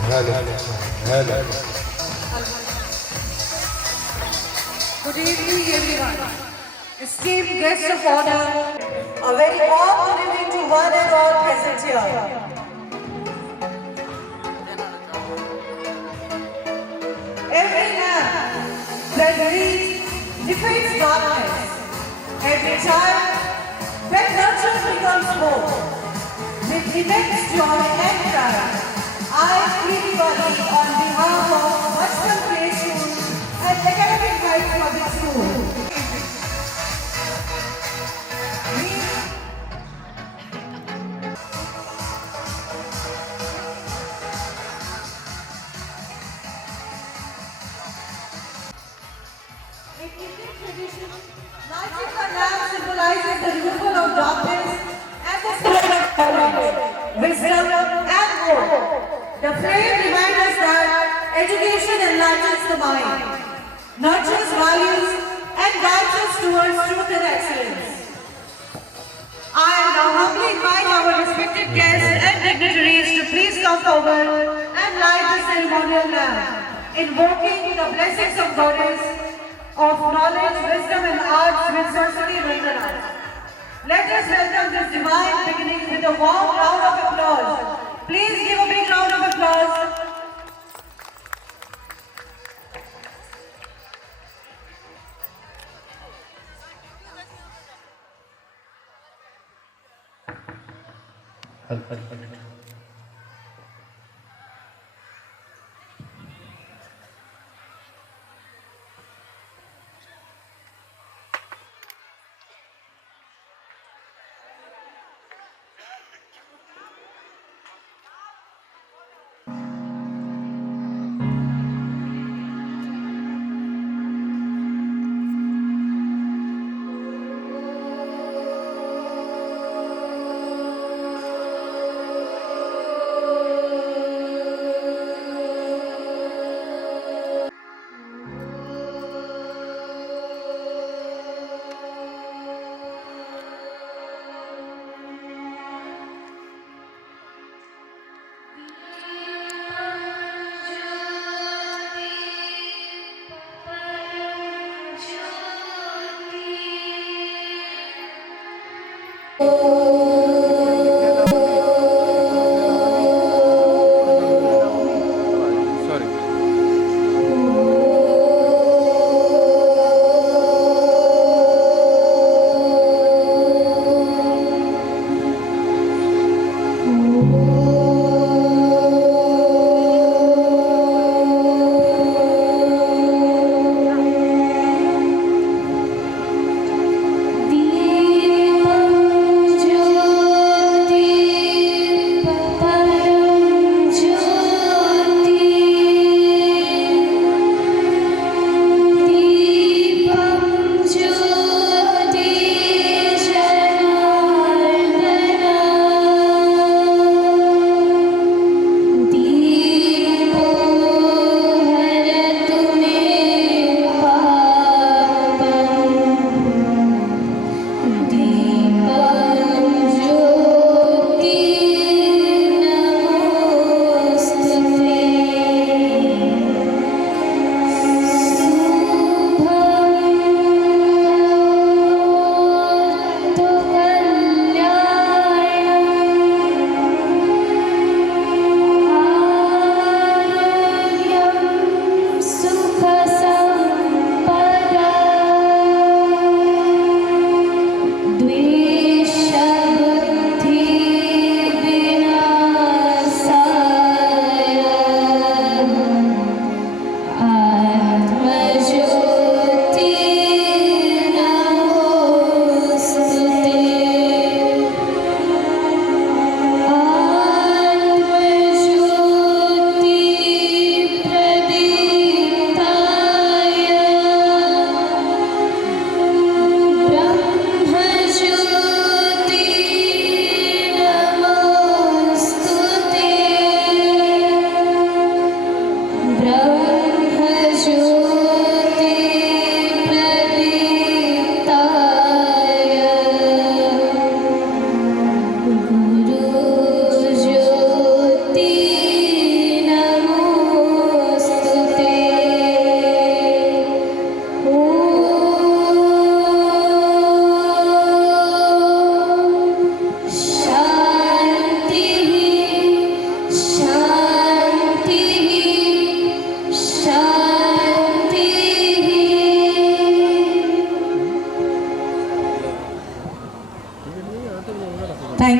Hello. Hello. Good evening, everyone. Esteemed guests of honor, a very warm good evening to one and all present here. Every lamp that leads defeats darkness. Every child that nurtures becomes hope. With immense joy and pride, I, Preeti Bali, on behalf of Bachpan Play School and Academic Guide Public School, in Indian tradition, lighting the lamp symbolizes the removal of darkness and the spread of knowledge, wisdom, and hope. The flame reminds us that education enlightens the mind, nurtures values, and guides us towards truth and excellence. I now humbly invite our respected guests and dignitaries to please come forward and light the ceremonial lamp, invoking the blessings of Goddess of knowledge, wisdom, and arts with Saraswati Vandana. Let us welcome this divine beginning with a warm round of applause. Please give a big round of applause.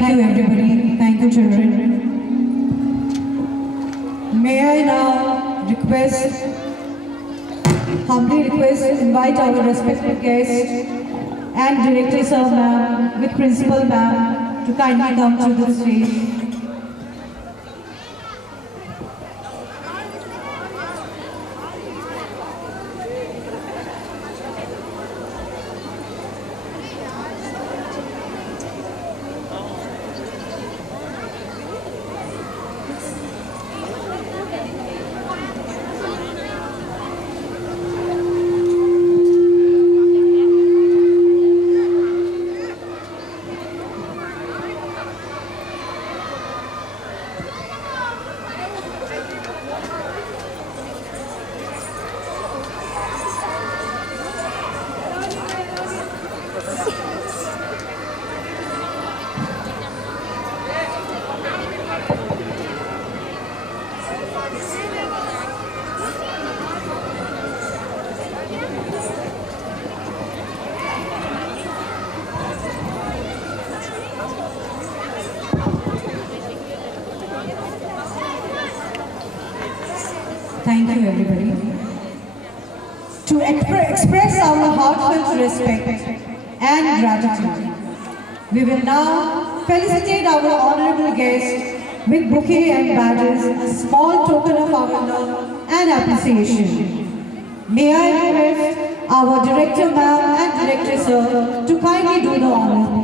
Thank you, everybody. Thank you, children. May I now humbly request, invite our respected guests and Director Sir Ma'am with Principal Ma'am to kindly come to the stage. Thank you, everybody. To express our heartfelt respect and gratitude, we will now felicitate our honorable guests with bouquet and badges, a small token of our love and appreciation. May I request our Director Ma'am and Director Sir to kindly do the honor.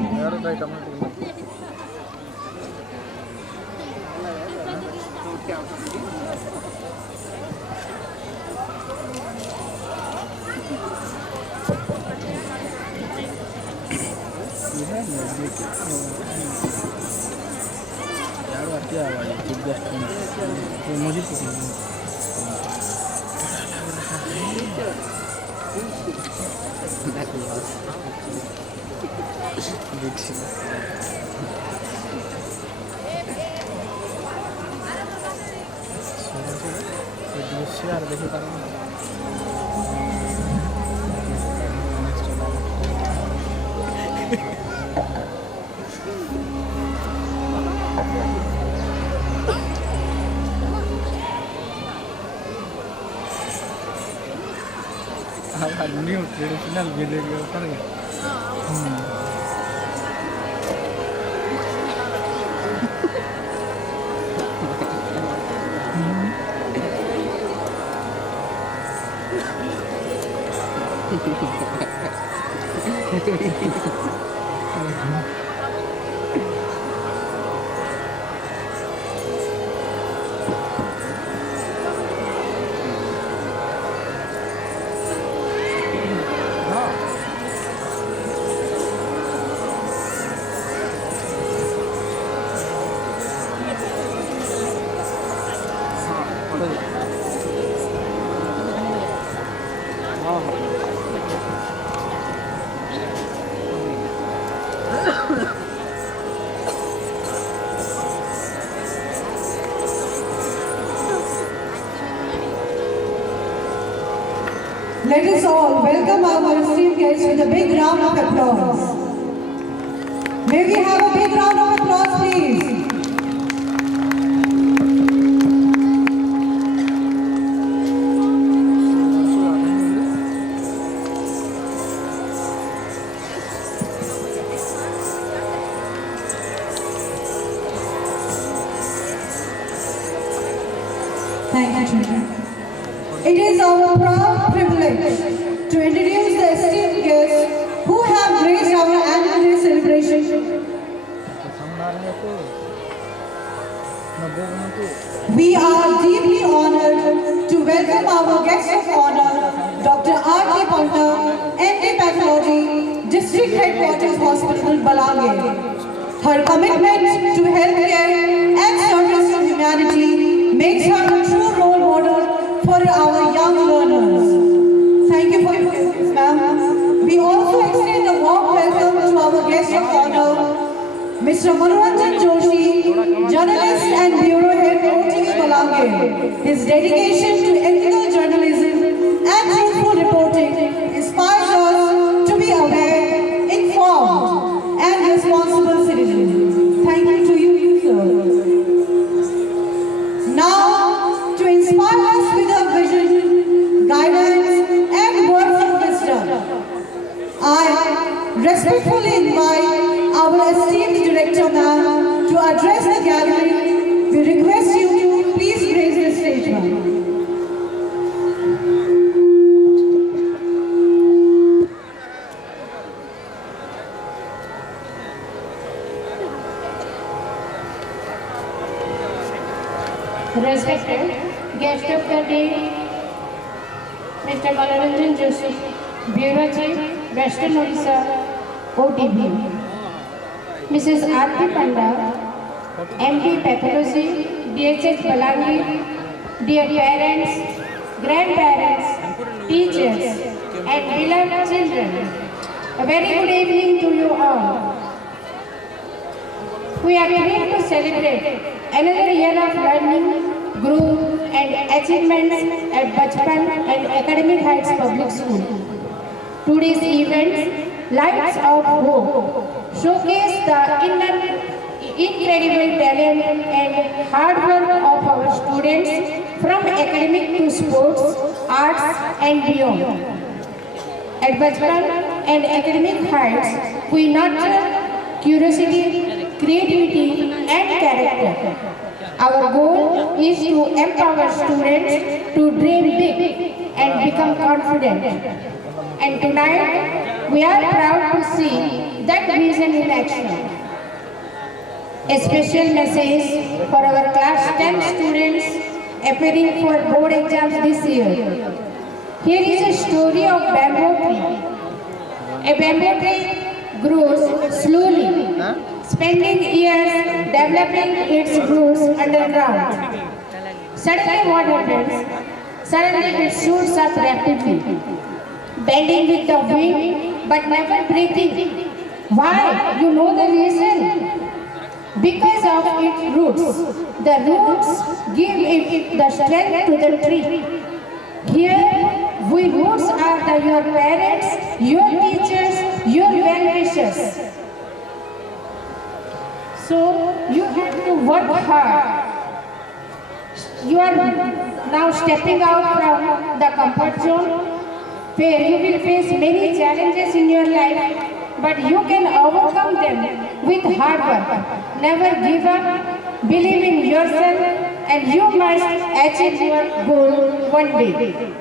New traditional video के ऊपर Let us all welcome our esteemed guests with a big round of applause. May we have a big round of applause, please? Thank you, children. It is our proud privilege to introduce the esteemed guests who have graced our annual day celebration. We are deeply honored to welcome our guest of honor, Dr. R.K. Panta, MD Pathology, District Headquarters Hospital, Balangir. Her commitment to healthcare and service to humanity makes her a true role model for our young learners. Thank you for your presence, ma'am. We also extend a warm welcome to our guest of honor, Mr. Manoranjan Joshi, journalist and bureau head OTV Balangir. His dedication to ethical journalism and truthful reporting inspires us to be aware, informed, and responsible citizens. Thank respectfully invite our esteemed director ma'am to address the gathering. We request you to please grace the stage, ma'am. Respected guest of the day, Mr. Malaranjan Joshi, Bureau Chief, Western Odisha, OTB, Mrs. Aarti Panda, MD Pathology, DHS Balangir, dear parents, grandparents, teachers, and beloved children, a very good evening to you all. We are thrilled to celebrate another year of learning, growth and achievements at Bachpan and Academic Heights Public School. Today's event, Lights of Hope, showcase the incredible talent and hard work of our students from academic to sports, arts and beyond. At Bachpan and Academic Heights, we nurture curiosity, creativity and character. Our goal is to empower students to dream big and become confident. And tonight, we are proud to see that vision in action. A special message for our class 10 students appearing for board exams this year. Here is a story of bamboo tree. A bamboo tree grows slowly, spending years developing its roots underground. Suddenly what happens? Suddenly it shoots up rapidly, bending with the wind but never breaking. Why? You know the reason? Because of its roots. The roots give it the strength to the tree. Here, we roots are your parents, your teachers, your well-wishers. So you have to work hard. You are now stepping out from the comfort zone where you will face many challenges in your life, but you can overcome them with hard work. Never give up, believe in yourself, and you must achieve your goal one day.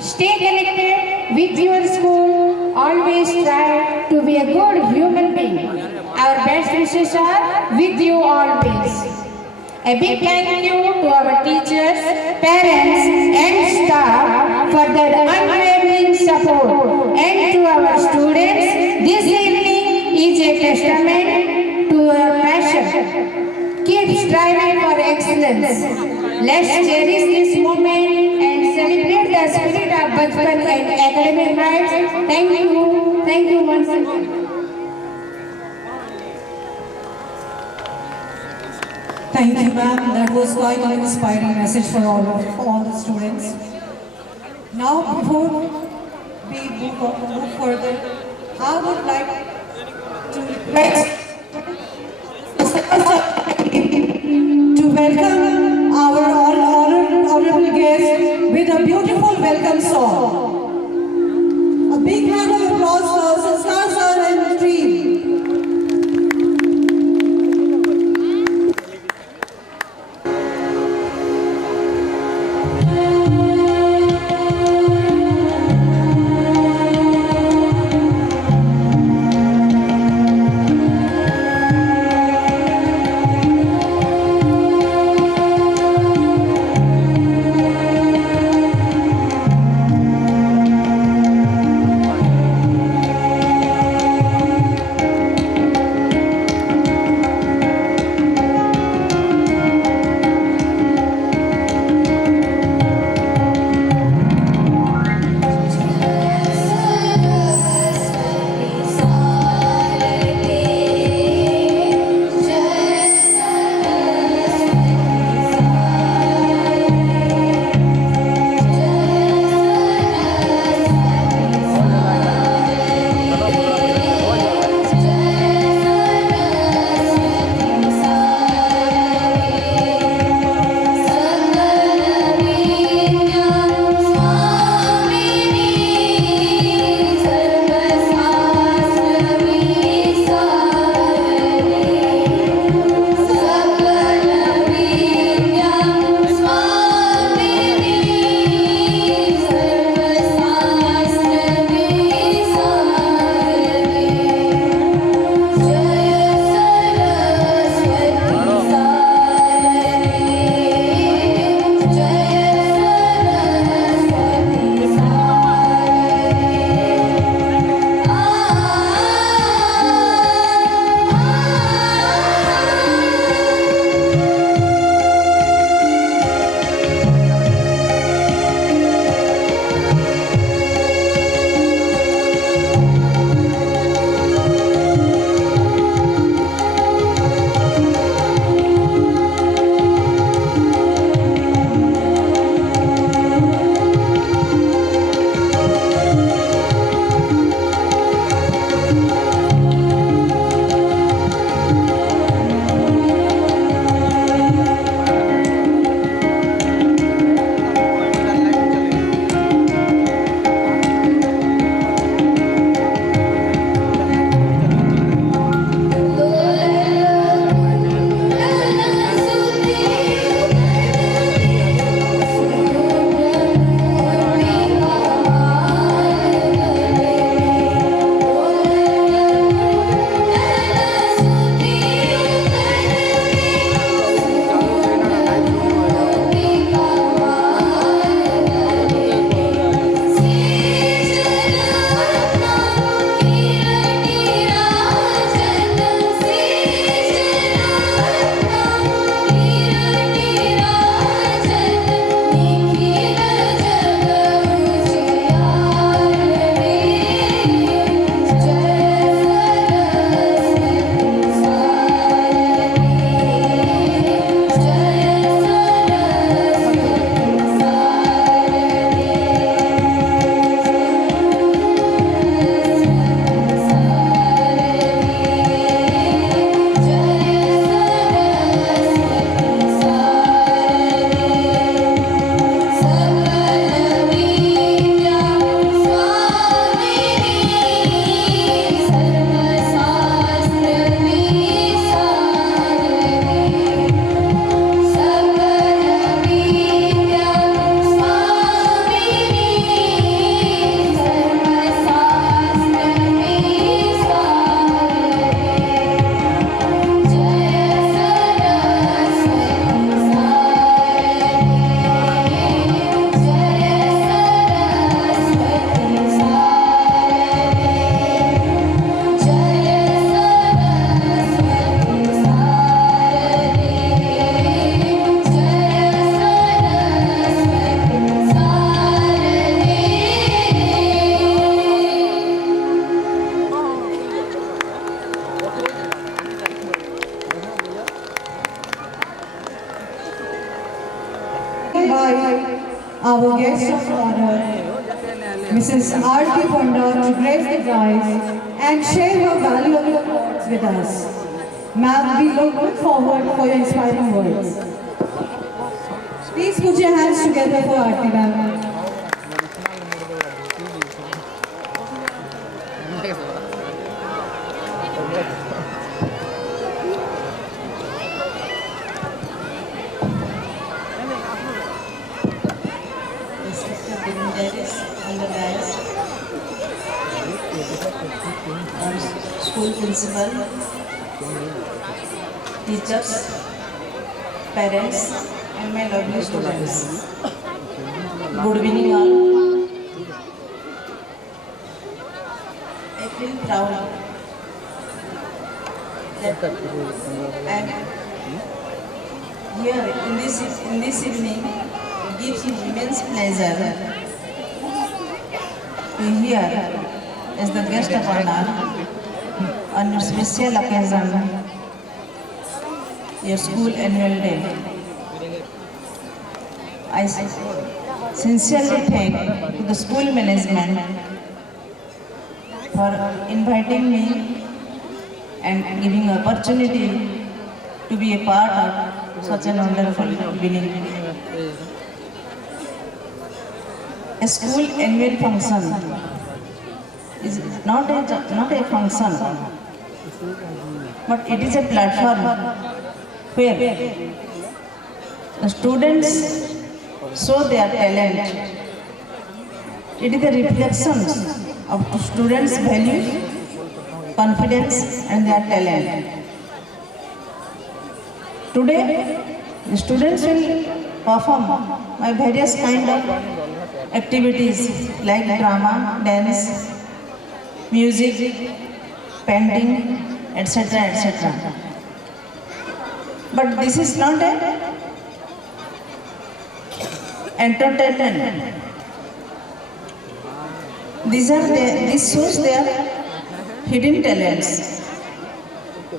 Stay connected with your school, always try to be a good human being. Our best wishes are with you always. A big thank you to our teachers, parents and staff for their unwavering support, and to our students, this evening is a testament to your passion. Keep striving for excellence. Let's cherish this moment and celebrate the spirit of Bachpan and Academic Heights. Thank you once again. Thank you, ma'am. That was quite an inspiring message for all the students. Now, before we move further, I would like to request to welcome our honorable guest with a beautiful welcome song. A big round of applause for Sanskar sir and team. invite our guest of honor, Mrs. R.T. Panda, to grace the dais and share her valuable thoughts with us. Ma'am, we look forward for your inspiring words. Please put your hands together for Aarti ma'am. Respected dignitaries on the dais, our school principal, teachers, parents, and my lovely students. Good evening all. I feel proud that I am here in this evening. It gives me immense pleasure to hear as the guest of honor on your special occasion, your school annual day. I sincerely thank the school management for inviting me and giving opportunity to be a part of such a wonderful evening. A school annual function is not a function, but it is a platform where the students show their talent. It is a reflection of the students' value, confidence, and their talent. Today, the students will perform by various kind of activities like drama, dance, music, painting, etc., etc. But this is not a entertainment. This shows their hidden talents.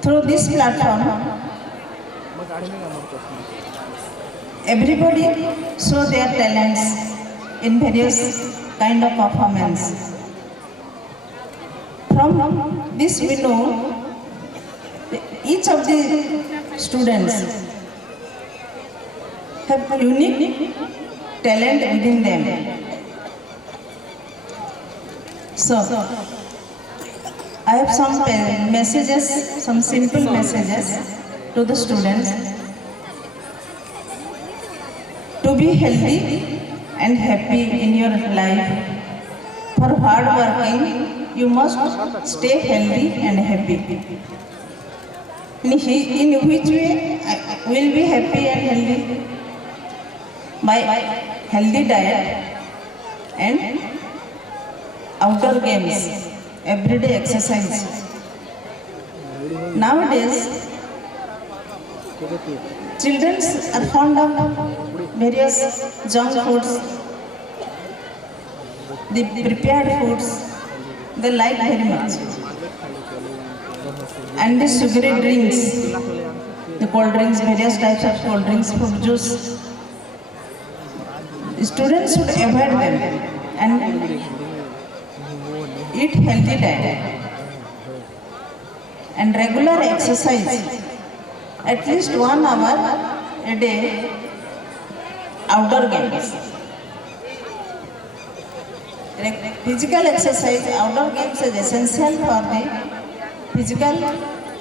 Through this platform, everybody show their talents in various kind of performance. From this we know each of the students have unique talent within them. So, I have some messages, some simple messages to the students. To be healthy and happy in your life, for hard working, you must stay healthy and happy. In which way I will be happy and healthy? By healthy diet and outdoor games, everyday exercise. Nowadays, children are fond of various junk foods, the prepared foods, they like very much. And the sugary drinks, the cold drinks, various types of cold drinks, fruit juice. Students should avoid them and eat healthy diet and regular exercise, at least 1 hour a day, outdoor games. Physical exercise, outdoor games is essential for the physical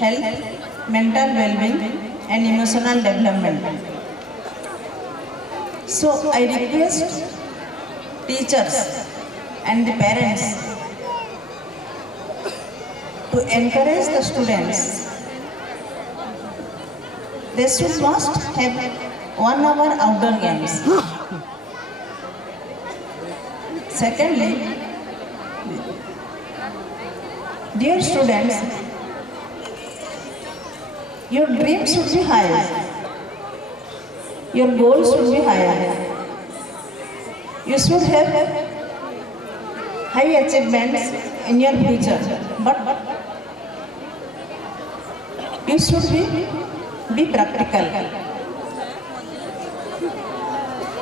health, mental well-being and emotional development. So I request teachers and the parents to encourage the students. They should must have 1 hour outdoor games. Secondly, dear students, your dreams should be higher. Your goals should be higher. You should have high achievements in your future, but you should be practical.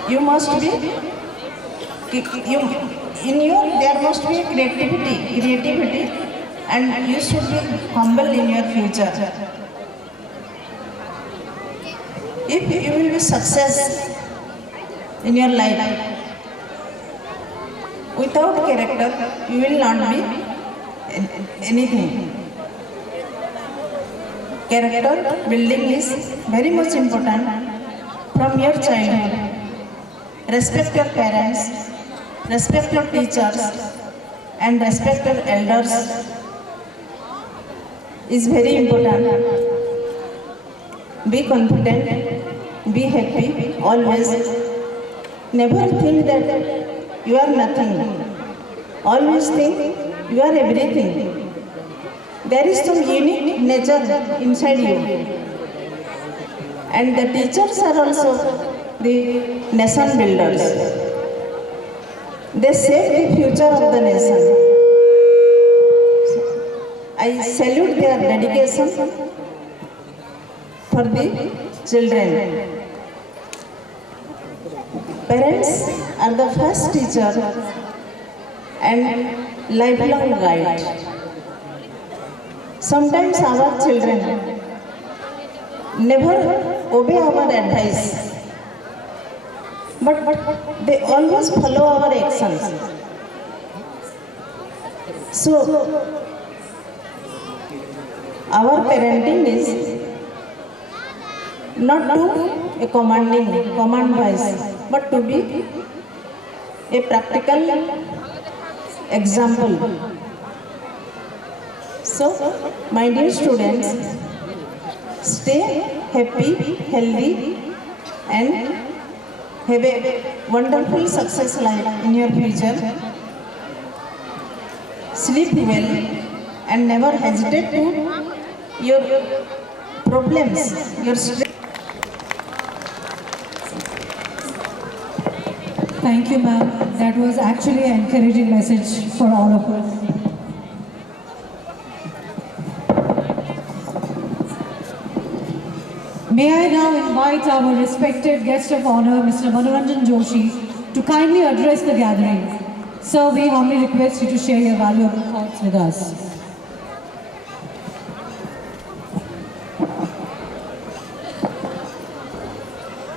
you must be, you, in your, there must be creativity, and you should be humble in your future. If you will be success in your life, without character, you will not be anything. Character building is very much important from your childhood. Respect your parents, respect your teachers, and respect your elders is very important. Be confident, be happy, always. Never think that you are nothing. Always think you are everything. There is some unique nature inside you. And the teachers are also the nation builders. They shape the future of the nation. I salute their dedication for the children. Parents are the first teacher and lifelong guide. Sometimes our children never obey our advice, but they always follow our actions. So, our parenting is not to a command voice, but to be a practical example. So, my dear students, stay happy, healthy, and have a wonderful success life in your future. Sleep well and never hesitate to your problems, your stress. Thank you, ma'am. That was actually an encouraging message for all of us. May I now invite our respected guest of honor, Mr. Manoranjan Joshi, to kindly address the gathering. Sir, we humbly request you to share your valuable thoughts with us.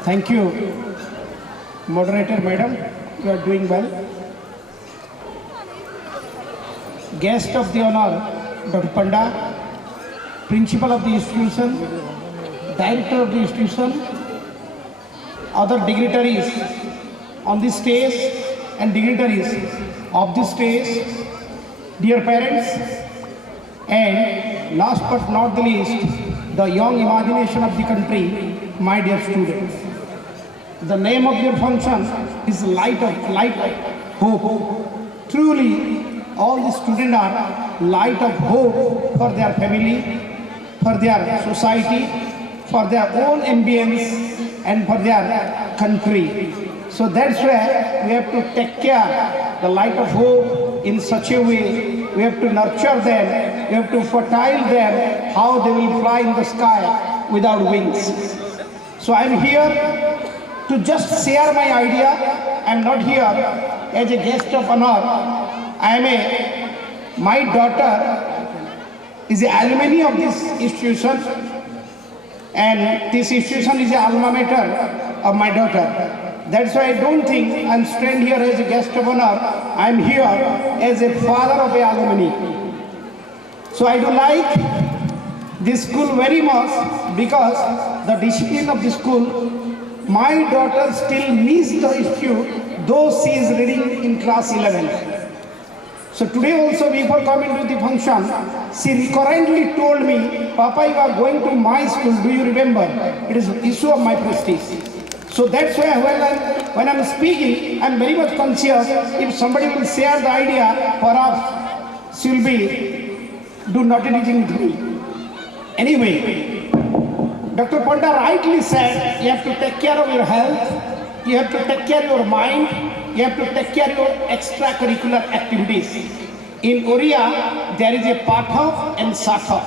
Thank you, moderator madam. You are doing well. Guest of the honor, Dr. Panda, principal of the institution, director of the institution, other dignitaries on the stage and dignitaries of the stage, dear parents, and last but not the least, the young imagination of the country, my dear students. The name of your function is light of hope. Truly, all the students are light of hope for their family, for their society, for their own ambience, and for their country. So that's why we have to take care the light of hope in such a way. We have to nurture them, we have to fertile them, how they will fly in the sky without wings. So I'm here to just share my idea. I'm not here as a guest of honor. My daughter is an alumni of this institution, and this institution is an alma mater of my daughter. That's why I don't think I'm standing here as a guest of honor. I'm here as a father of an alumni. So I do like this school very much because the discipline of the school. My daughter still needs the institute, though she is reading in class 11. So today also before coming to the function, she recurrently told me, Papa, you are going to my school, do you remember? It is an issue of my prestige. So that's why when I'm speaking, I'm very much conscious if somebody will share the idea, perhaps she will do naughty teaching with me. Anyway, Dr. Panda rightly said, you have to take care of your health, you have to take care of your mind, you have to take care of your extracurricular activities. In Oriya, there is a Pathav and Sathav.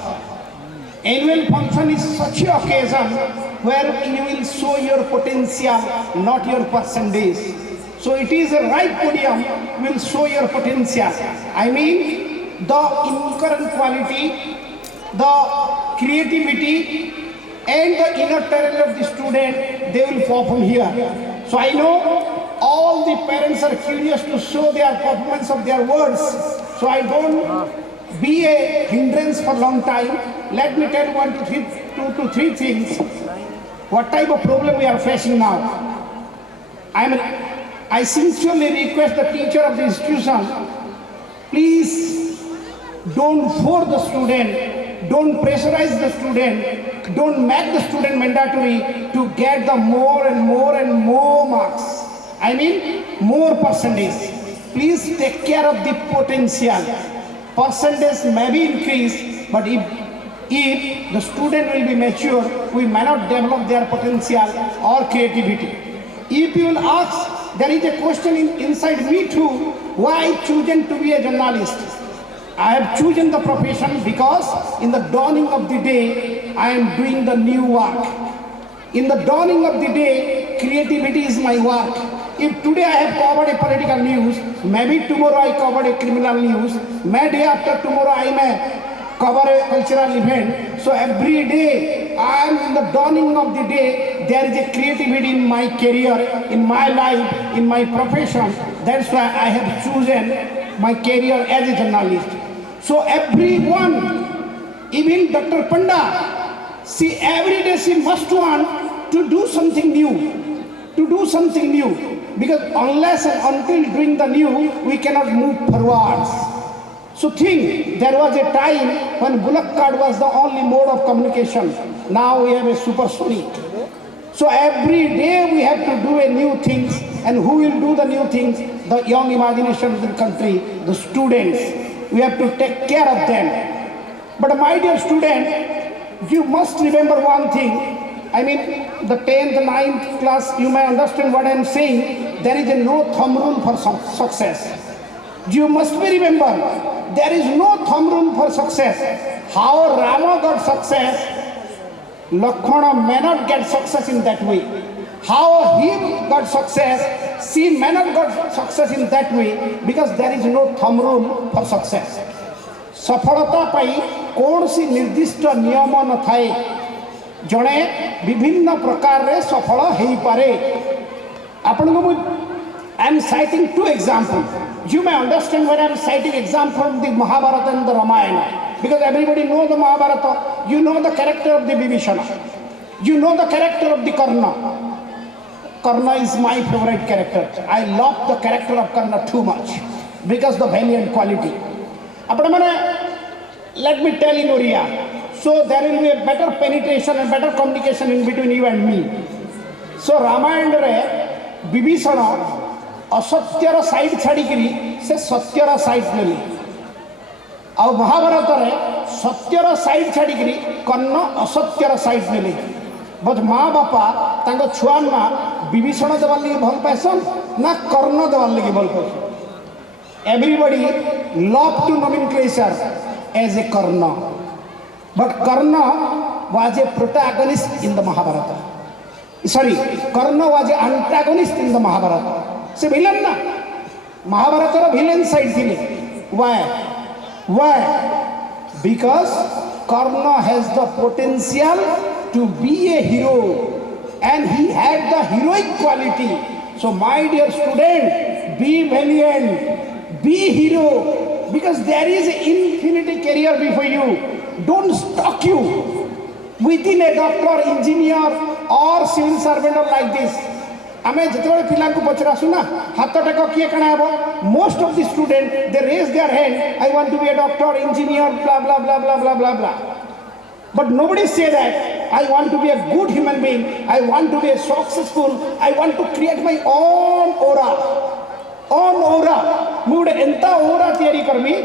Annual function is such an occasion where you will show your potential, not your percentage. So it is a right podium will show your potential. I mean the inherent quality, the creativity and the inner talent of the student, they will perform here. So I know all the parents are curious to show their performance of their words. So I don't be a hindrance for long time. Let me tell two to three things. What type of problem we are facing now? I sincerely request the teacher of the institution, please don't force the student, don't pressurize the student, don't make the student mandatory to get the more and more marks. I mean more percentage. Please take care of the potential. Percentage may be increased, but if the student will be mature, we may not develop their potential or creativity. If you will ask, there is a question inside me too, why I chosen to be a journalist? I have chosen the profession because in the dawning of the day, I am doing the new work. In the dawning of the day, creativity is my work. If today I have covered a political news, maybe tomorrow I covered a criminal news, maybe day after tomorrow I may cover a cultural event. So every day I am in the dawning of the day, there is a creativity in my career, in my life, in my profession. That's why I have chosen my career as a journalist. So everyone, even Dr. Panda, she every day she must want to do something new, because unless and until doing the new, we cannot move forwards. So think, there was a time when bullock cart was the only mode of communication. Now we have a supersonic. So every day we have to do a new things, and who will do the new things? The young imagination of the country, the students. We have to take care of them. But my dear student, you must remember one thing. I mean, the 10th, 9th class, you may understand what I am saying. There is a no thumb rule for success. You must be remember, there is no thumb rule for success. How Rama got success, Lakshmana may not get success in that way. How he got success, she may not get success in that way, because there is no thumb rule for success. सफलता पाई कौन सी निर्दिष्ट नियम न थाए, जड़े विभिन्न प्रकार रे सफल हेई पारे. आपन को I am citing two examples. You may understand when I am citing example from the Mahabharata and the Ramayana, because everybody knows the Mahabharata. You know the character of the Vibhishana. You know the character of the Karna. Karna is my favorite character. I love the character of Karna too much because the valiant quality. Let me tell in Oriya, so there will be a better penetration and better communication in between you and me. So Ramayana re Vibhishana असत्यर side छाड़िकी से सत्यर side नेली. आ महाभारत रे सत्यर side छाड़िकी कर्ण असत्यर साइड नेली. बट माँ बापा तांको छुआ ना विभीषण देवार लगी भल पाइसन ना कर्ण देवार लगी भल पाइसन. Everybody love to nomenclature as a Karna, but Karna was a protagonist in the Mahabharata. Sorry, Karna was a antagonist in the Mahabharata. से विलन ना महाभारत विलेन साइड थी. Why? Because Karna has the potential to be a hero, and he had the heroic quality. So my dear student, be valiant, be hero, because there is an infinite career before you. Don't stuck you within a doctor, engineer or civil servant or like this. आमे जितने पिला को पचरासु ना हाथ take किए कण हेबो. Most of the student they raise their hand, I want to be a doctor, engineer, blah blah blah blah blah blah blah. But nobody say that I want to be a good human being, I want to be a successful, I want to create my own aura. Own aura. Mood enta aura theory karmi.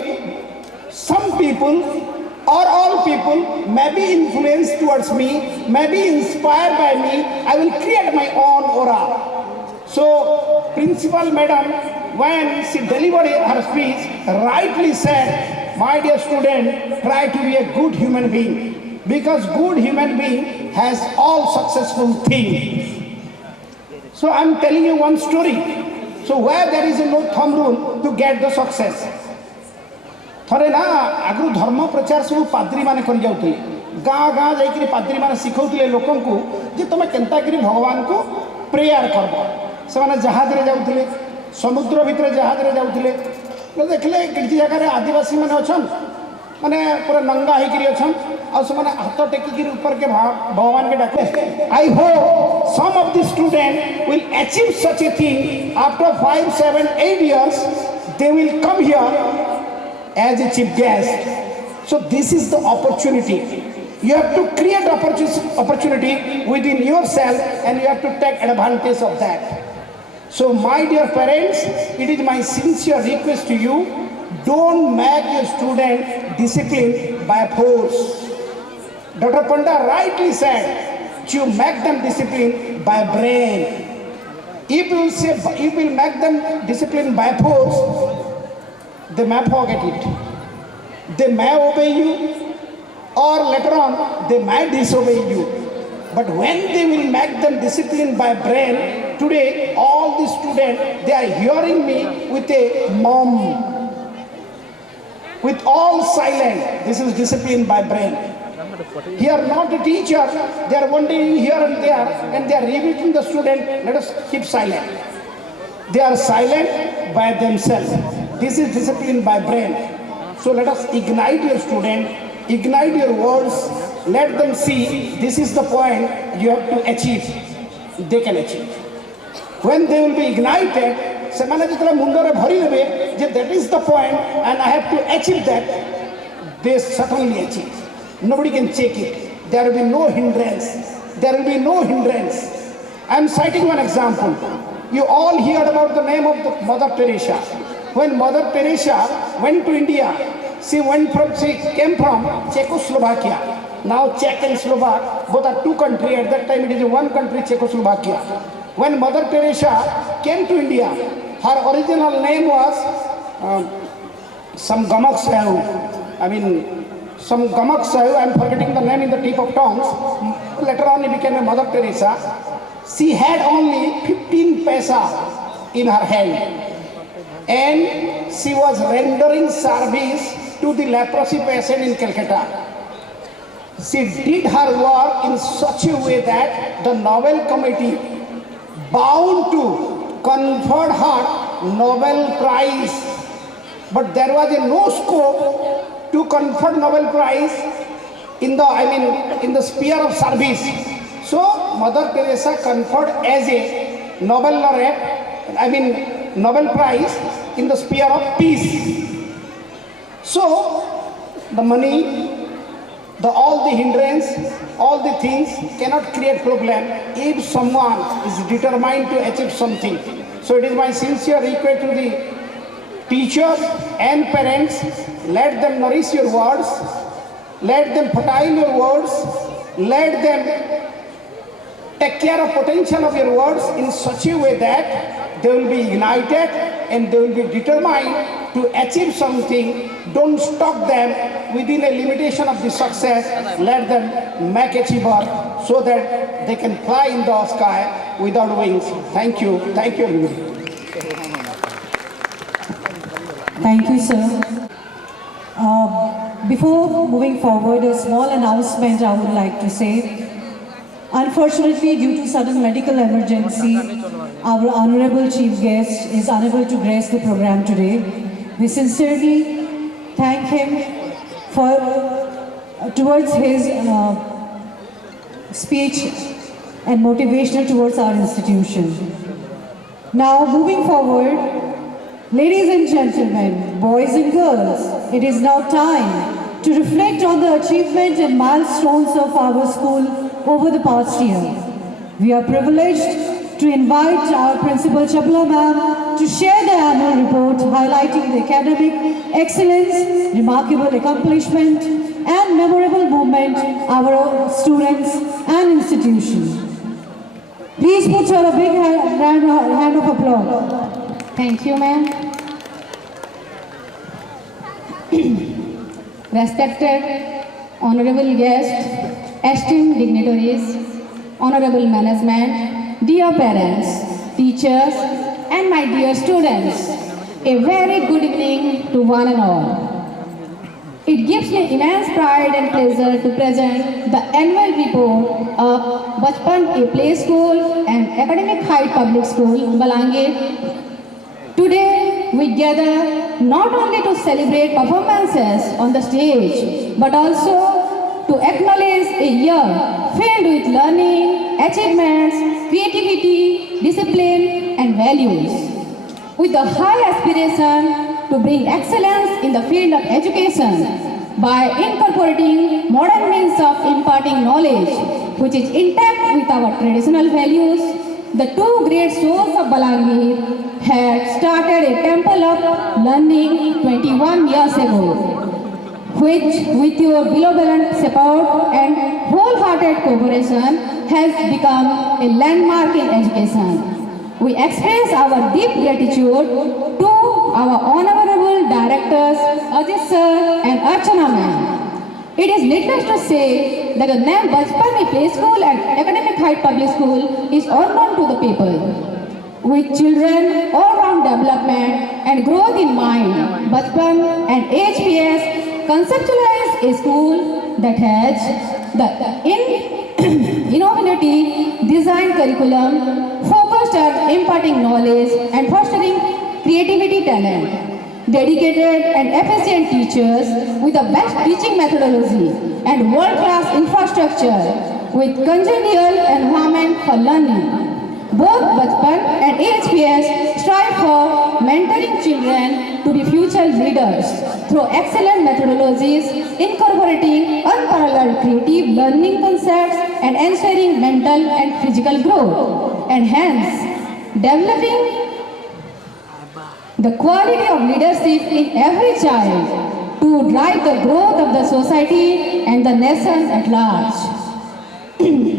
Some people or all people may be influenced towards me, may be inspired by me. I will create my own aura. So principal madam, when she delivered her speech, rightly said, my dear student, try to be a good human being. because good human being has all successful things. So I'm telling you one story. So where there is no thumb rule to get the success. थरे ना आगु धर्म प्रचार सब पाद्री माने कर जाउथि गाँ गाँ जाइकरी पाद्री माने सिखौथिले लोकन को जे तमे केनता करी भगवान को प्रेयर करबो से माने जहाज रे जाउथिले समुद्र भितर जहाज रे जाउथिले देखले किछि जगह रे आदिवासी माने अछन माने पूरा नंगा हेकरी अछन आ से माने हाथ टेकी करी ऊपर के भगवान के डाके I hope some of the student will achieve such a thing after 5 7 8 years they will come here as a chief guest. So this is the opportunity. You have to create opportunity within yourself and you have to take advantage of that. So my dear parents, it is my sincere request to you, don't make your student disciplined by force. Dr. Panda rightly said, you make them disciplined by brain. If you will make them disciplined by force, they may forget it. They may obey you, or later on they may disobey you. But when they will make them disciplined by brain, today all the students, they are hearing me with a mom, with all silent. This is discipline by brain. Here not a teacher, they are wandering here and there, and they are rebuking the student, let us keep silent. They are silent by themselves. This is discipline by brain. So let us ignite your student, ignite your words, let them see this is the point you have to achieve. They can achieve. When they will be ignited, that is the point and I have to achieve that, they certainly achieve. Nobody can check it. There will be no hindrance. There will be no hindrance. I am citing one example. You all heard about the name of the Mother Teresa. When Mother Teresa went to India, she came from Czechoslovakia. Now Czech and Slovak, both are two countries. At that time it is one country, Czechoslovakia. When Mother Teresa came to India, her original name was some Gamak Sahu. Some Gamak Sahu, I am forgetting the name in the tip of tongues. Later on he became a Mother Teresa. She had only 15 paisa in her hand. And she was rendering service to the leprosy patient in Calcutta. She did her work in such a way that the Nobel Committee bound to confer her Nobel Prize. But there was no scope to confer Nobel Prize in the sphere of service. So Mother Teresa conferred as a Nobel laureate, Nobel Prize in the sphere of peace. So the money, all the hindrance, all the things cannot create problem if someone is determined to achieve something. So it is my sincere request to the teachers and parents, let them nourish your words, let them fertile your words, let them take care of potential of your words in such a way that they will be ignited and they will be determined to achieve something. Don't stop them within a limitation of the success. Let them make achiever so that they can fly in the sky without wings. Thank you. Thank you, everybody. Thank you, sir. Before moving forward, a small announcement I would like to say. Unfortunately, due to sudden medical emergency, our honorable chief guest is unable to grace the program today. We sincerely thank him towards his speech and motivational towards our institution. Now, moving forward, ladies and gentlemen, boys and girls, it is now time to reflect on the achievement and milestones of our school over the past year. We are privileged to invite our Principal Chapla ma'am to share the annual report highlighting the academic excellence, remarkable accomplishment and memorable moment our students and institution. Please put her a big hand of applause. Thank you, ma'am. Respected honorable guests, esteemed dignitaries, honorable management, dear parents, teachers, and my dear students, a very good evening to one and all. It gives me immense pride and pleasure to present the annual report of Bachpan A Play School and Academic Height Public School, Balangir. Today, we gather not only to celebrate performances on the stage, but also to acknowledge a year filled with learning, achievements, creativity, discipline, and values. With the high aspiration to bring excellence in the field of education by incorporating modern means of imparting knowledge, which is intact with our traditional values, the two great souls of Balangir had started a temple of learning 21 years ago, which with your benevolent support and wholehearted cooperation has become a landmark in education. We express our deep gratitude to our honorable directors, Ajit sir and Archana ma'am. It is needless to say that the name Bachpan A Play School and Academic Height Public School is unknown to the people. With children all-round development and growth in mind, Bachpan and HPS conceptualize a school that has the innovative design curriculum focused on imparting knowledge and fostering creativity talent. Dedicated and efficient teachers with the best teaching methodology and world-class infrastructure with congenial environment for learning. Both Bachpan and HPS strive for mentoring children to be future leaders through excellent methodologies, incorporating unparalleled creative learning concepts and ensuring mental and physical growth, and hence developing the quality of leadership in every child to drive the growth of the society and the nation at large.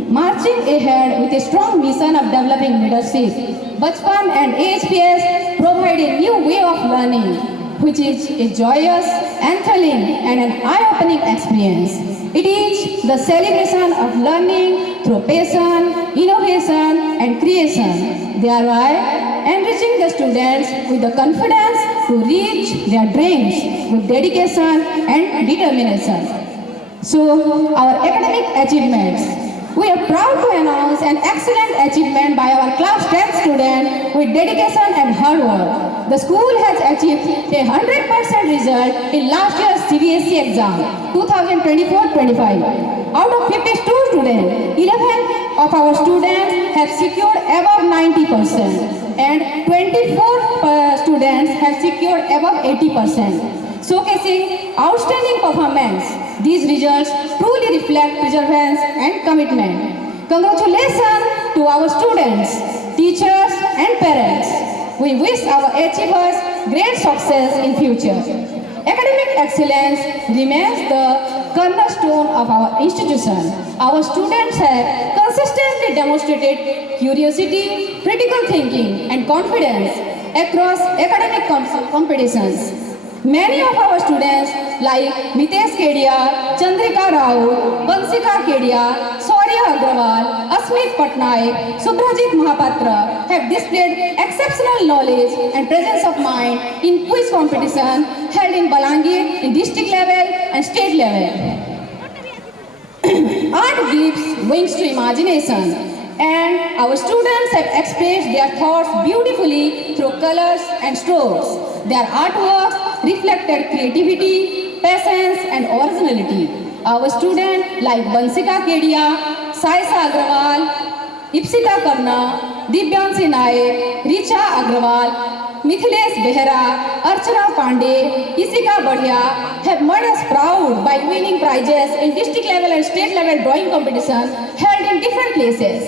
Marching ahead with a strong mission of developing leadership, Bachpan and HPS provide a new way of learning, which is a joyous, enthralling, and an eye-opening experience. It is the celebration of learning through passion, innovation, and creation, thereby enriching the students with the confidence to reach their dreams with dedication and determination. So, our academic achievements. We are proud to announce an excellent achievement by our class 10 student with dedication and hard work. The school has achieved a 100% result in last year's CBSE exam, 2024-25. Out of 52 students, 11 of our students have secured above 90% and 24 students have secured above 80%. Showcasing outstanding performance, these results truly reflect perseverance and commitment. Congratulations to our students, teachers and parents. We wish our achievers great success in future. Academic excellence remains the cornerstone of our institution. Our students have consistently demonstrated curiosity, critical thinking and confidence across academic competitions. Many of our students like Mitesh Kedia, Chandrika Rao, Bansika Kedia, Saurya Agrawal, Asmit Patnaik, Subhrajit Mahapatra have displayed exceptional knowledge and presence of mind in quiz competition held in Balangir in district level and state level. Art gives wings to imagination, and our students have expressed their thoughts beautifully through colors and strokes. Their artworks reflected creativity, patience and originality. Our students like Bansika Kedia, Saisa Agrawal, Ipsita Karna, Divyanshi Naik, Richa Agrawal, Mithilesh Behera, Archana Pandey, Isika Badhya have made us proud by winning prizes in district level and state level drawing competition held in different places.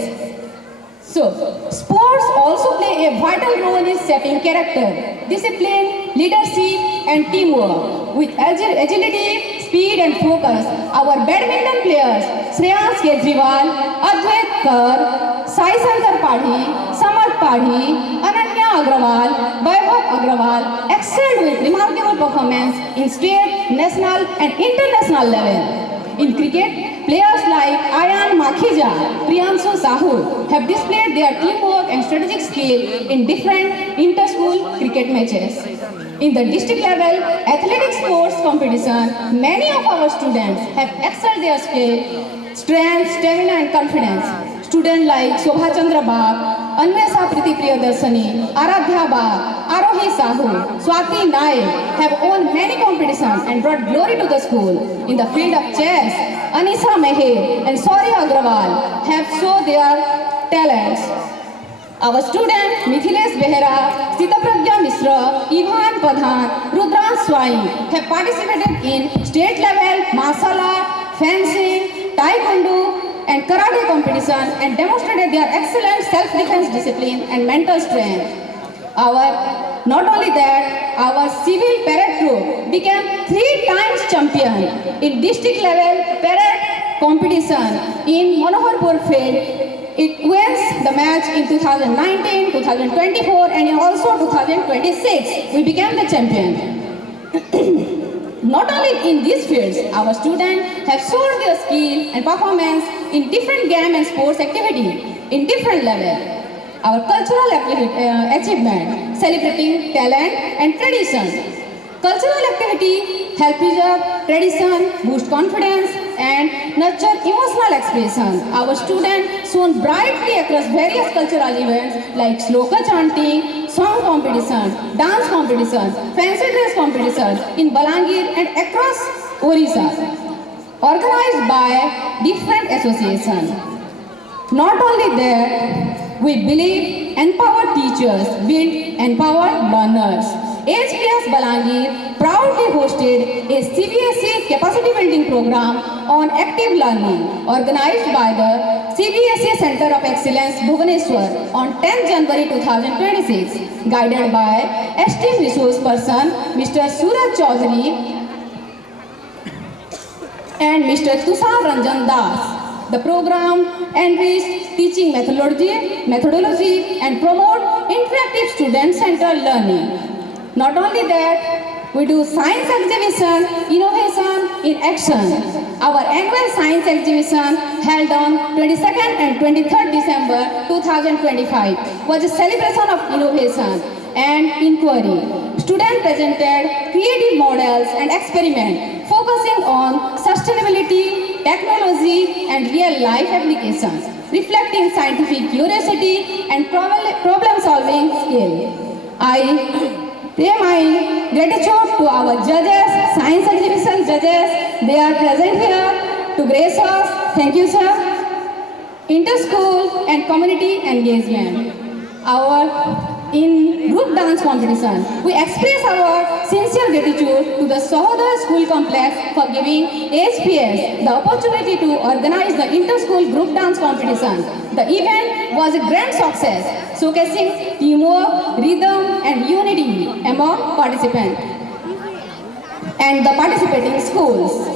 So, sports also play a vital role in shaping character, discipline, leadership and teamwork. With agility, speed and focus, our badminton players Shreyans Kejriwal, Advait Kar, Sai Shankar Padhi, Samarth Padhi, Ananya Agrawal, Vaibhav Agrawal excelled with remarkable performance in state, national and international level. In cricket, players like Ayan Makhija, Priyanshu Sahu have displayed their teamwork and strategic skill in different inter-school cricket matches. In the district level athletic sports competition, many of our students have excelled their skill, strength, stamina and confidence. Students like Shobha Chandra Bag, Anvesha Priti Priyadarshini, Aradhya Bag, Arohi Sahu, Swati Naik have won many competitions and brought glory to the school. In the field of chess, Anisha Meher and Saurya Agrawal have shown their talents. Our students Mithilesh Behera, Sitapragya Mishra, Ivan Pradhan, Rudra Swai have participated in state level martial art, fencing, taekwondo and karate competition and demonstrated their excellent self-defense discipline and mental strength. Not only that, our civil parade group became 3 times champion in district level parade competition in Manoharpur field. It wins the match in 2019, 2024 and also 2026. We became the champion. Not only in these fields, our students have shown their skill and performance in different game and sports activity in different levels. Our cultural achievement, celebrating talent and tradition. Cultural activity help preserve tradition, boost confidence and nurture emotional expression. Our students shone brightly across various cultural events like sloka chanting, song competition, dance competition, fancy dress competition in Balangir and across Orissa, organized by different associations. Not only that, we believe empowered teachers build empowered learners. HPS Balangir proudly hosted a CBSE capacity building program on active learning organized by the CBSE Center of Excellence Bhubaneswar on 10th January 2026, guided by esteemed resource person Mr. Suraj Chaudhary and Mr. Tushar Ranjan Das. The program enriched teaching methodology and promote interactive student-centered learning. Not only that, we do science exhibition, innovation in action. Our annual science exhibition held on 22nd and 23rd December 2025 was a celebration of innovation and inquiry. Students presented creative models and experiments focusing on sustainability, technology and real-life applications, reflecting scientific curiosity and problem-solving skill. I pay my gratitude to our judges, science exhibition judges. They are present here to grace us. Thank you, sir. Inter-school and community engagement. In group dance competition, we express our sincere gratitude to the Sahodaya School Complex for giving HPS the opportunity to organize the inter-school group dance competition. The event was a grand success, showcasing teamwork, rhythm and unity among participants and the participating schools.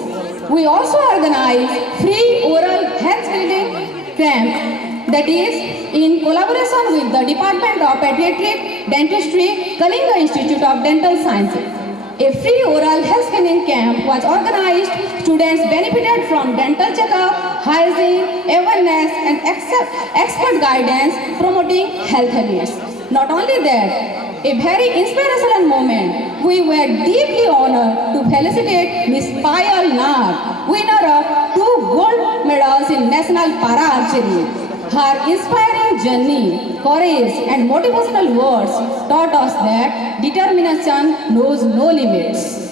We also organized free oral health screening camp, that is in collaboration with the Department of Pediatric Dentistry, Kalinga Institute of Dental Sciences. A free oral health screening camp was organized. Students benefited from dental checkup, hygiene, awareness and expert guidance promoting health habits. Not only that, a very inspirational moment. We were deeply honored to felicitate Ms. Payal Nag, winner of 2 gold medals in National Para Archery. Her inspiring journey, courage and motivational words taught us that determination knows no limits.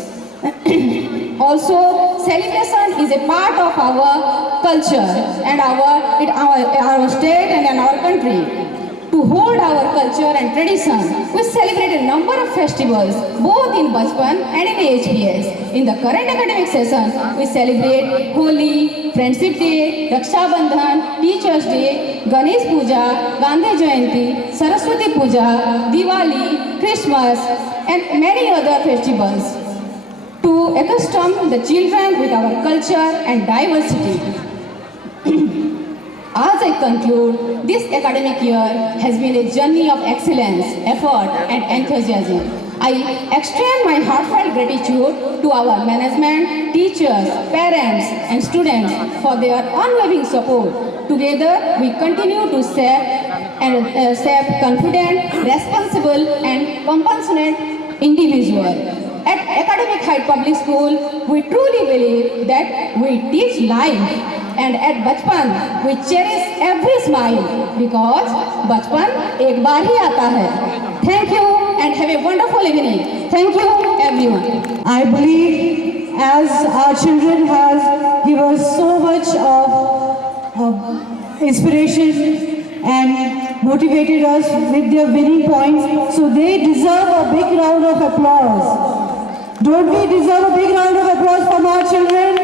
Also, celebration is a part of our culture and our state and in our country. To hold our culture and tradition, we celebrate a number of festivals, both in Bachpan and in HPS. In the current academic session, we celebrate Holi, Friendship Day, Raksha Bandhan, Teachers Day, Ganesh Puja, Gandhi Jayanti, Saraswati Puja, Diwali, Christmas, and many other festivals to accustom the children with our culture and diversity. As I conclude, this academic year has been a journey of excellence, effort and enthusiasm. I extend my heartfelt gratitude to our management, teachers, parents, and students for their unwavering support. Together, we continue to shape confident, responsible, and compassionate individual. At Academic Heights Public School, we truly believe that we teach life. And at Bachpan, we cherish every smile because Bachpan एक बार ही आता है. Thank you and have a wonderful evening. Thank you everyone. I believe as our children has given us so much of inspiration and motivated us with their winning points, so they deserve a big round of applause. Don't we deserve a big round of applause from our children?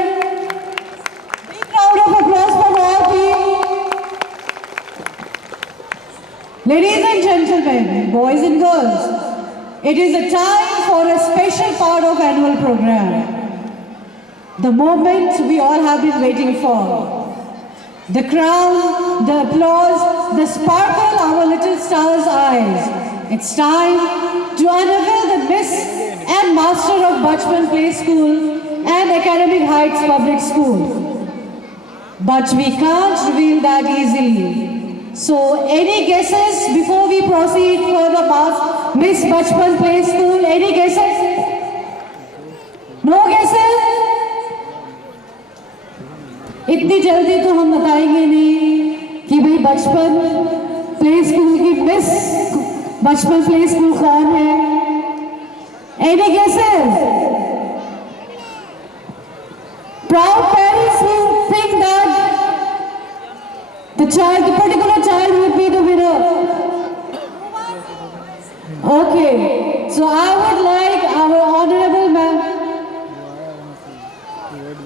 Big round of applause from our team. Ladies and gentlemen, boys and girls, it is a time for a special part of annual program. The moment we all have been waiting for. The crown, the applause, the sparkle our little stars' eyes. It's time to unveil the Miss and Master of Bachpan Play School and Academic Heights Public School. But we can't reveal that easily. So any guesses before we proceed for the Miss Bachpan Play School? Any guesses? No guesses? इतनी जल्दी तो हम बताएंगे नहीं कि भाई बचपन play school की मिस बचपन प्ले स्कूल कौन है? Any guesses? Proud parents who think that the particular child would be the winner. Okay, so I would like our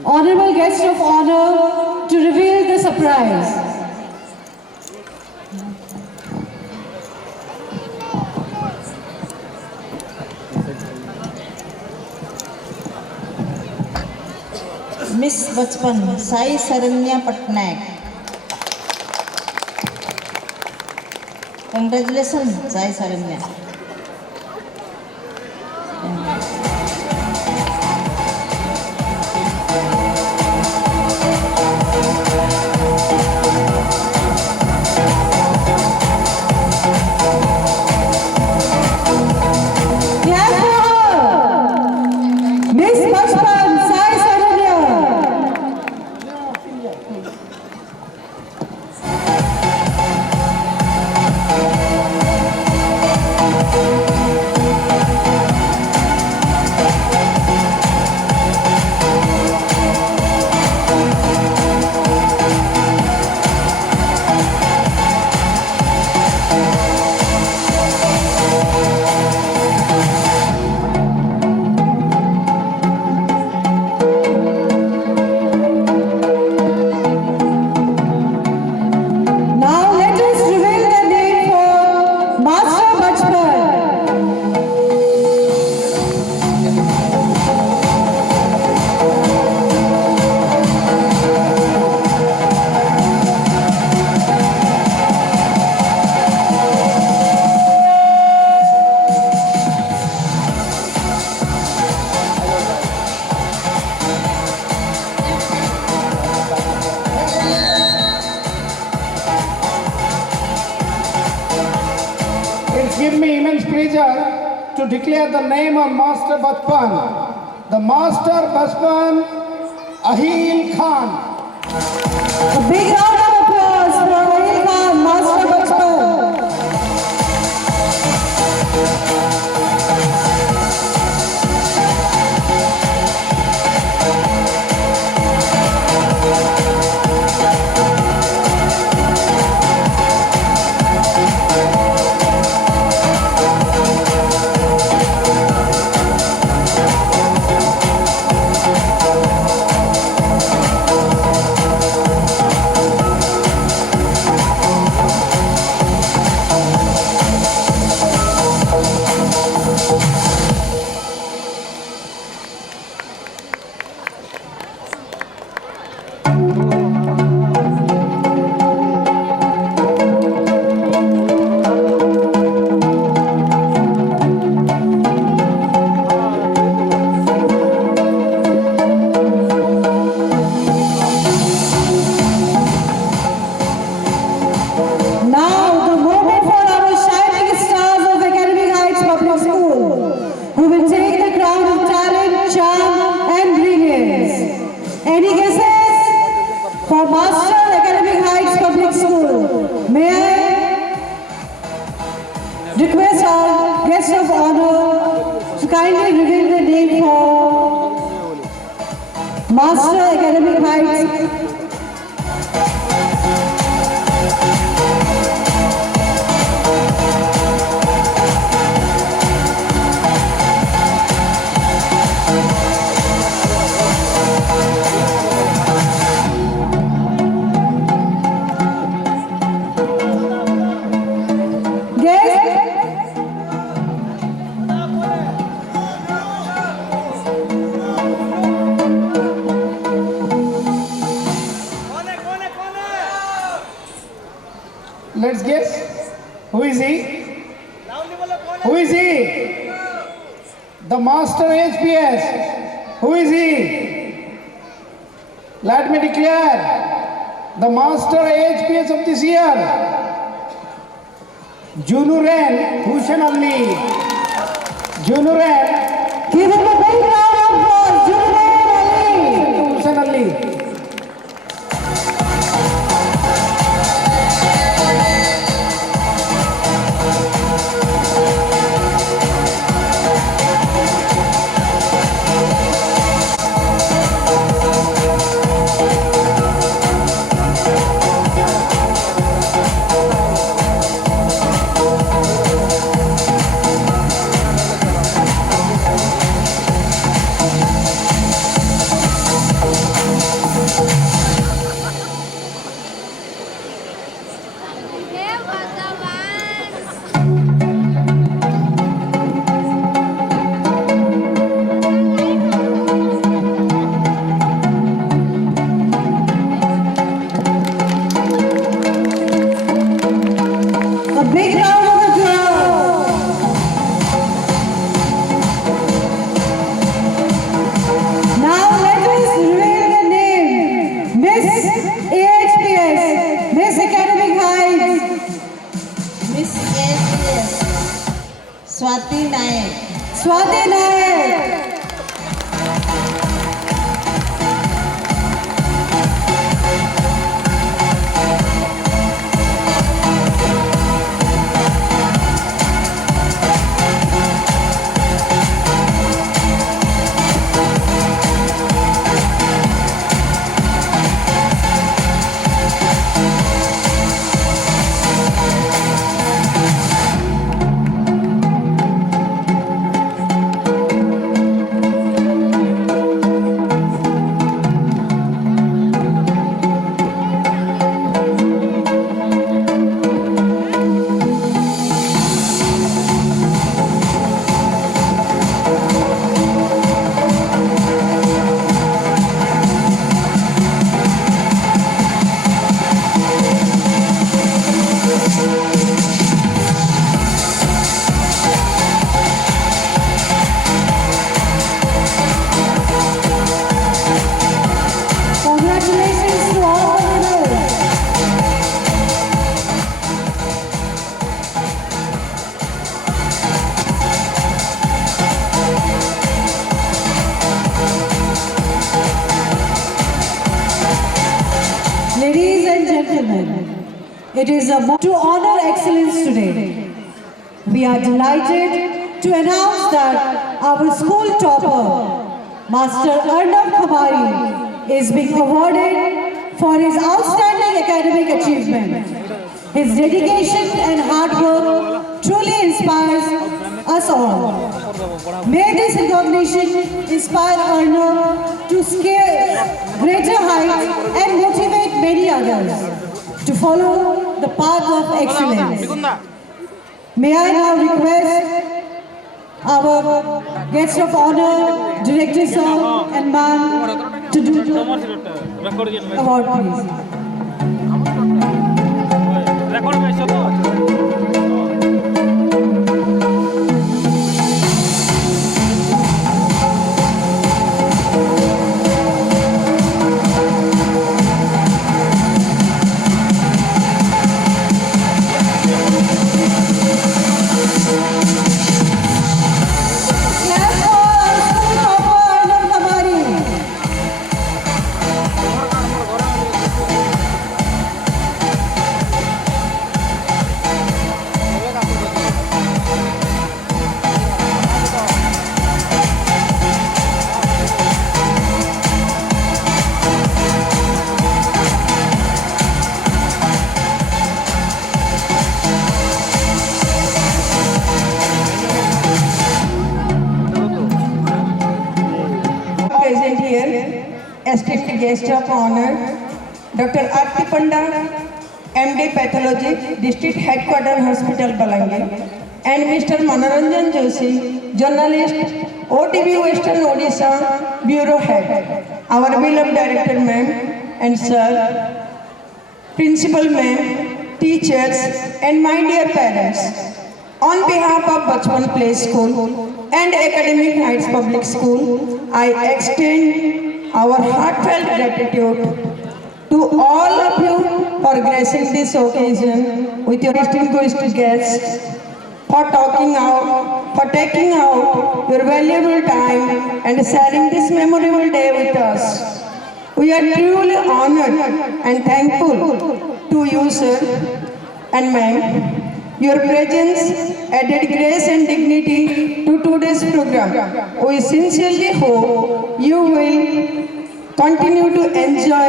honorable guest of honor to reveal the surprise. Miss Bachpan Sai Sharanya Pattnaik. Congratulation Sai Sharanya. Give me immense pleasure to declare the name of Master Bachpan. The Master Bachpan Ahil Khan. A big round of applause for Ahil Khan, Master Bachpan. Master Academic Heights. Let's guess. Who is he? Who is he? The master HPS. Who is he? Let me declare the master HPS of this year. Junuren Hussain Ali. Junuren. Give him a big round of applause, Junuren Ali. Hussain Ali. A big round of applause. Now let us reveal the name. Miss AHPS, Miss Academic Heights, Miss AHPS, Swati Naik. Swati Naik. Congratulations to all the winners. Ladies and gentlemen, it is a to honor excellence today. We are delighted to announce that our school topper, Master Arnav Khamari, is being awarded for his outstanding academic achievement. His dedication and hard work truly inspires us all. May this recognition inspire Arnav to scale greater heights and motivate many others to follow the path of excellence. May I now request our guest of honor, Director Sir and Ma'am, to do the award, please. Clap for our school topper, Arnav Khamari. esteemed guest of honor, Dr. Aarti Panda, MD Pathology, District Headquarter Hospital, Balangir, and Mr. Manoranjan Joshi, journalist, OTV Western Odisha, Bureau Head, our beloved Director Ma'am and Sir, Principal Ma'am, teachers, and my dear parents. On behalf of Bachpan Play School and Academic Heights Public School, I extend our heartfelt gratitude to all of you for gracing this occasion with your distinguished guests, for taking out your valuable time and sharing this memorable day with us. We are truly honored and thankful to you, sir and ma'am. Your presence added grace and dignity to today's program. We sincerely hope you will continue to enjoy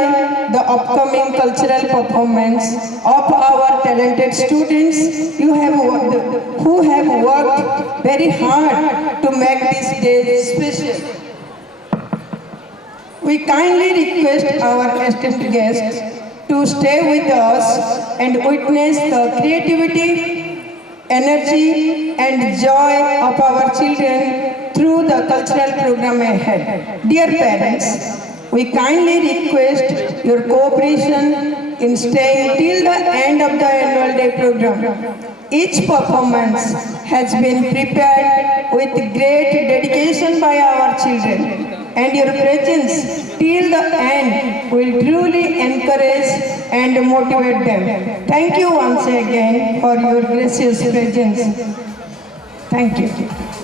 the upcoming cultural performance of our talented students who have worked very hard to make this day special. We kindly request our esteemed guests to stay with us and witness the creativity, energy and joy of our children through the cultural program ahead. Dear parents, we kindly request your cooperation in staying till the end of the annual day program. Each performance has been prepared with great dedication by our children, and your presence till the end will truly encourage and motivate them. Thank you once again for your gracious presence. Thank you.